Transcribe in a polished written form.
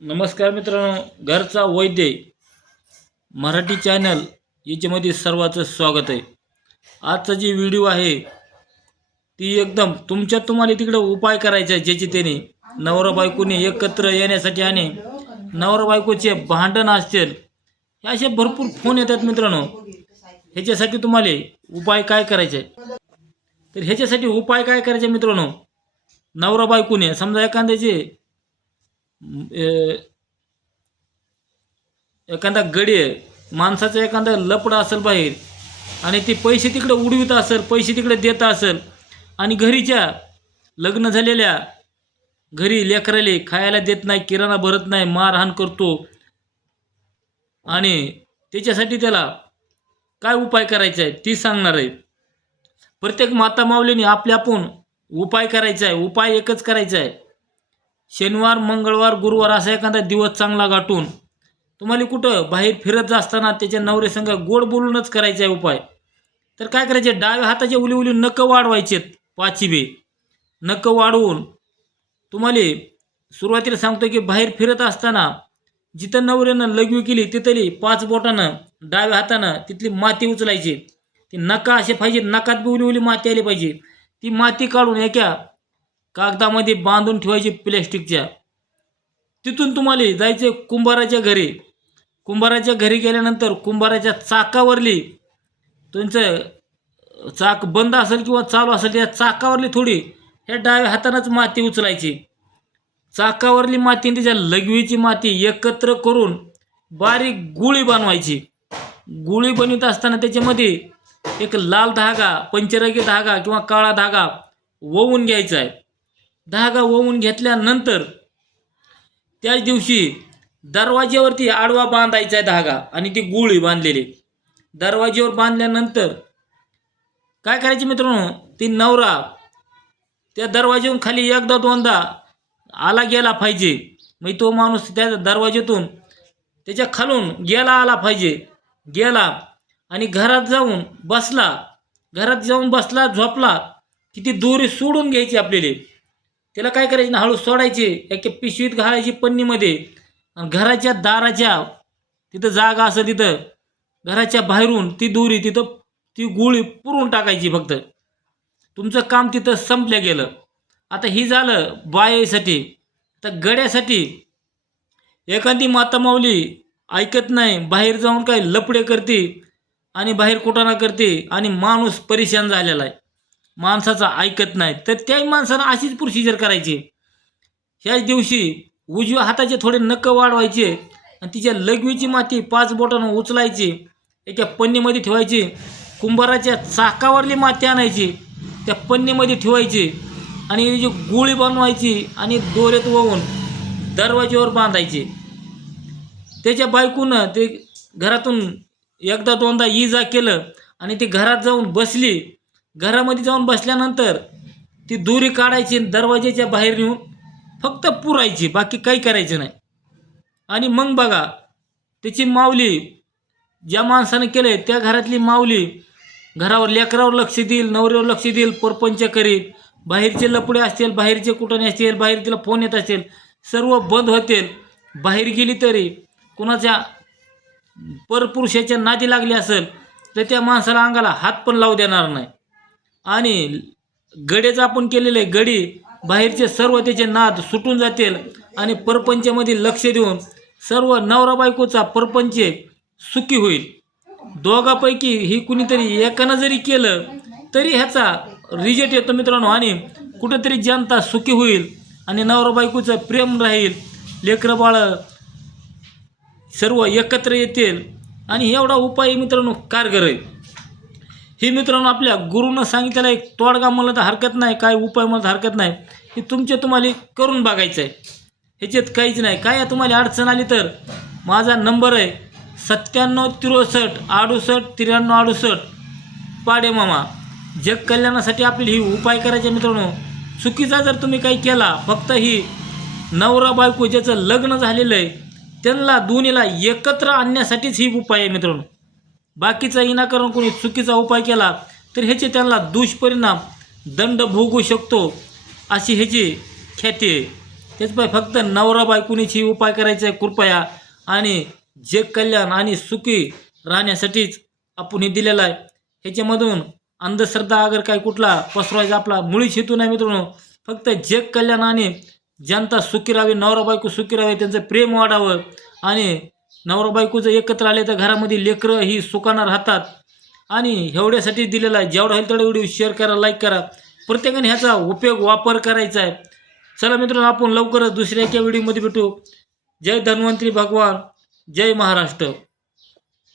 नमस्कार मित्रांनो, घरचा वैद्य मराठी चॅनल याच्यामध्ये सर्वांचं स्वागत आहे. आजचा जी व्हिडिओ आहे ती एकदम तुम्हाला तिकडे उपाय करायचा आहे, ज्याची त्याने नवरा बायकोने एकत्र येण्यासाठी आणि नवरा बायकोचे भांडण असतील हे असे भरपूर फोन येतात मित्रांनो. ह्याच्यासाठी तुम्हाला उपाय काय करायचे तर ह्याच्यासाठी उपाय काय करायचे मित्रांनो, नवरा बायकोने समजा एखादा गडी आहे, माणसाचा एखादा लपडा असेल बाहेर आणि ती पैसे तिकडे उडवित असेल, पैसे तिकडे देत असेल आणि घरीच्या लग्न झालेल्या घरी लेकराले खायला देत नाही, किराणा भरत नाही, मारहाण करतो आणि त्याच्यासाठी त्याला काय उपाय करायचा आहे ती सांगणार आहे. प्रत्येक माता माऊलीने आपण उपाय करायचा आहे. उपाय एकच करायचा आहे, शनिवार मंगळवार गुरुवार असा एखादा दिवस चांगला गाठून तुम्हाला कुठं बाहेर फिरत असताना त्याच्या नवऱ्यासंग गोड बोलूनच करायचा आहे उपाय. तर काय करायचे, डाव्या हाताचे उली उली नखं वाढवायचेत, पाचीबे नखं वाढवून तुम्हाला सुरुवातीला सांगतो की बाहेर फिरत असताना जिथं नवऱ्यानं लघवी केली तिथली 5 बोटानं डाव्या हातानं तिथली माती उचलायची. ती नका असे पाहिजे, नकात बी उली उली माती आली पाहिजे. ती माती काढून एका कागदामध्ये बांधून ठेवायची प्लॅस्टिकच्या. तिथून तुम्हाला जायचे कुंभाराच्या घरी. कुंभाराच्या घरी गेल्यानंतर कुंभाराच्या चाकावरली, तुमचं चाक बंद असेल किंवा चालू असेल त्या चाकावरली थोडी ह्या डाव्या हातानंच माती उचलायची. चाकावरली माती आणि त्याच्या लघवीची माती एकत्र करून बारीक गुळी बनवायची. गुळी बनवत असताना त्याच्यामध्ये एक लाल धागा, पंचरंगी धागा किंवा काळा धागा ववून घ्यायचा आहे. धागा ववून घेतल्यानंतर त्याच दिवशी दरवाज्यावरती आडवा बांधायचा आहे धागा आणि ती गुळी बांधलेली. दरवाज्यावर बांधल्यानंतर काय करायचे मित्रांनो, ती नवरा त्या दरवाज्यावरून खाली एकदा दोनदा आला गेला पाहिजे. मग तो माणूस त्या दरवाज्यातून त्याच्या खालून गेला आला पाहिजे. गेला आणि घरात जाऊन बसला झोपला की ती दोरी सोडून घ्यायची आपल्याला. त्याला काय करायचं ना, हळू सोडायचे, एका पिशवीत घालायची पन्नीमध्ये आणि घराच्या दाराच्या तिथं जागा असं तिथं घराच्या बाहेरून ती दोरी तिथं ती गोळी पुरून टाकायची. फक्त तुमचं काम तिथं संपलं गेलं. आता ही झालं बायासाठी. तर गड्यासाठी एखादी माता माऊली ऐकत नाही, बाहेर जाऊन काय लपडे करते आणि बाहेर कुटाणा करते आणि माणूस परेशान झालेला आहे, माणसाचा ऐकत नाही. तर त्याही माणसानं अशीच प्रोसिजर करायची. ह्याच दिवशी उजव्या हाताचे थोडे नखं वाढवायचे आणि तिच्या लघवीची माती 5 बोटानं उचलायची, एका पन्नीमध्ये ठेवायची. कुंभाराच्या चाकावरली माती आणायची, त्या पन्नीमध्ये ठेवायची आणि जी गोळी बनवायची आणि दोऱ्यात वळून दरवाज्यावर बांधायची. त्याच्या बायकोनं ते घरातून एकदा दोनदा ये केलं आणि ती घरात जाऊन बसली. घरामध्ये जाऊन बसल्यानंतर ती दोरी काढायची, दरवाज्याच्या बाहेर नेऊन फक्त पुरायची, बाकी काही करायचं नाही. आणि मग बघा, त्याची माऊली ज्या माणसानं केलंय त्या घरातली माऊली घरावर लेकरावर लक्ष देईल, नवऱ्यावर लक्ष देईल, परपंच करील. बाहेरचे लपडे असतील, बाहेरचे कुठे असतील, बाहेर तिला फोन येत असतील, सर्व बंद होतील. बाहेर गेली तरी कुणाच्या परपुरुषाच्या नादी लागली असेल तर त्या माणसाला अंगाला हात पण लावू देणार नाही. आणि गडेचं आपण केलेले गडी बाहेरचे सर्व त्याचे नाद सुटून जातील आणि परपंचामध्ये लक्ष देऊन सर्व नवरा बायकोचा परपंच सुखी होईल. दोघापैकी ही कुणीतरी एकानं जरी केलं तरी ह्याचा रिजल्ट येतो मित्रांनो. आणि कुठेतरी जनता सुखी होईल आणि नवरा बायकोचं प्रेम राहील, लेकरं बाळं सर्व एकत्र येतील. आणि एवढा उपाय मित्रांनो कारगर आहे. हे मित्रांनो आपल्या गुरुनं सांगितलेला एक तोडगा मला तर हरकत नाही, काय उपाय मला हरकत नाही. हे तुम्हाला करून बघायचं आहे, ह्याच्यात काहीच नाही. काय तुम्हाला अडचण आली तर माझा नंबर आहे 9763 68 93 68. पाडे मामा. जग कल्याणासाठी आपल्याला ही उपाय करायचे मित्रांनो. चुकीचा जर तुम्ही काही केला, फक्त ही नवरा बायको ज्याचं लग्न झालेलं आहे त्यांना दोन्हीला एकत्र आणण्यासाठीच ही उपाय आहे मित्रांनो. बाकीचा विनाकारण कोणी चुकीचा उपाय केला तर ह्याचे त्यांना दुष्परिणाम, दंड भोगू शकतो अशी ह्याची ख्याती आहे. तेच पाय फक्त नवरा बायकोनीची उपाय करायचा आहे कृपया, आणि जग कल्याण आणि सुखी राहण्यासाठीच आपण हे दिलेलं आहे. ह्याच्यामधून अंधश्रद्धा अगर काही कुठला पसरवायचा आपला मुळीच हेतू नाही मित्रांनो. फक्त जग कल्याण आणि जनता सुखी राहावी, नवरा बायको सुखी राहावे, त्यांचं प्रेम वाढावं, आणि नवरा बायको जर एकत्र आले तर घरामध्ये लेकरं ही सुखानं राहतात. आणि एवढ्यासाठी दिलेला आहे. जेवढा होईल तेवढा व्हिडिओ शेअर करा, लाईक करा. प्रत्येकाने ह्याचा वापर करायचा आहे. चला मित्रांनो, आपण लवकरच दुसऱ्या एका व्हिडिओमध्ये भेटू. जय धन्वंतरी भगवान, जय महाराष्ट्र.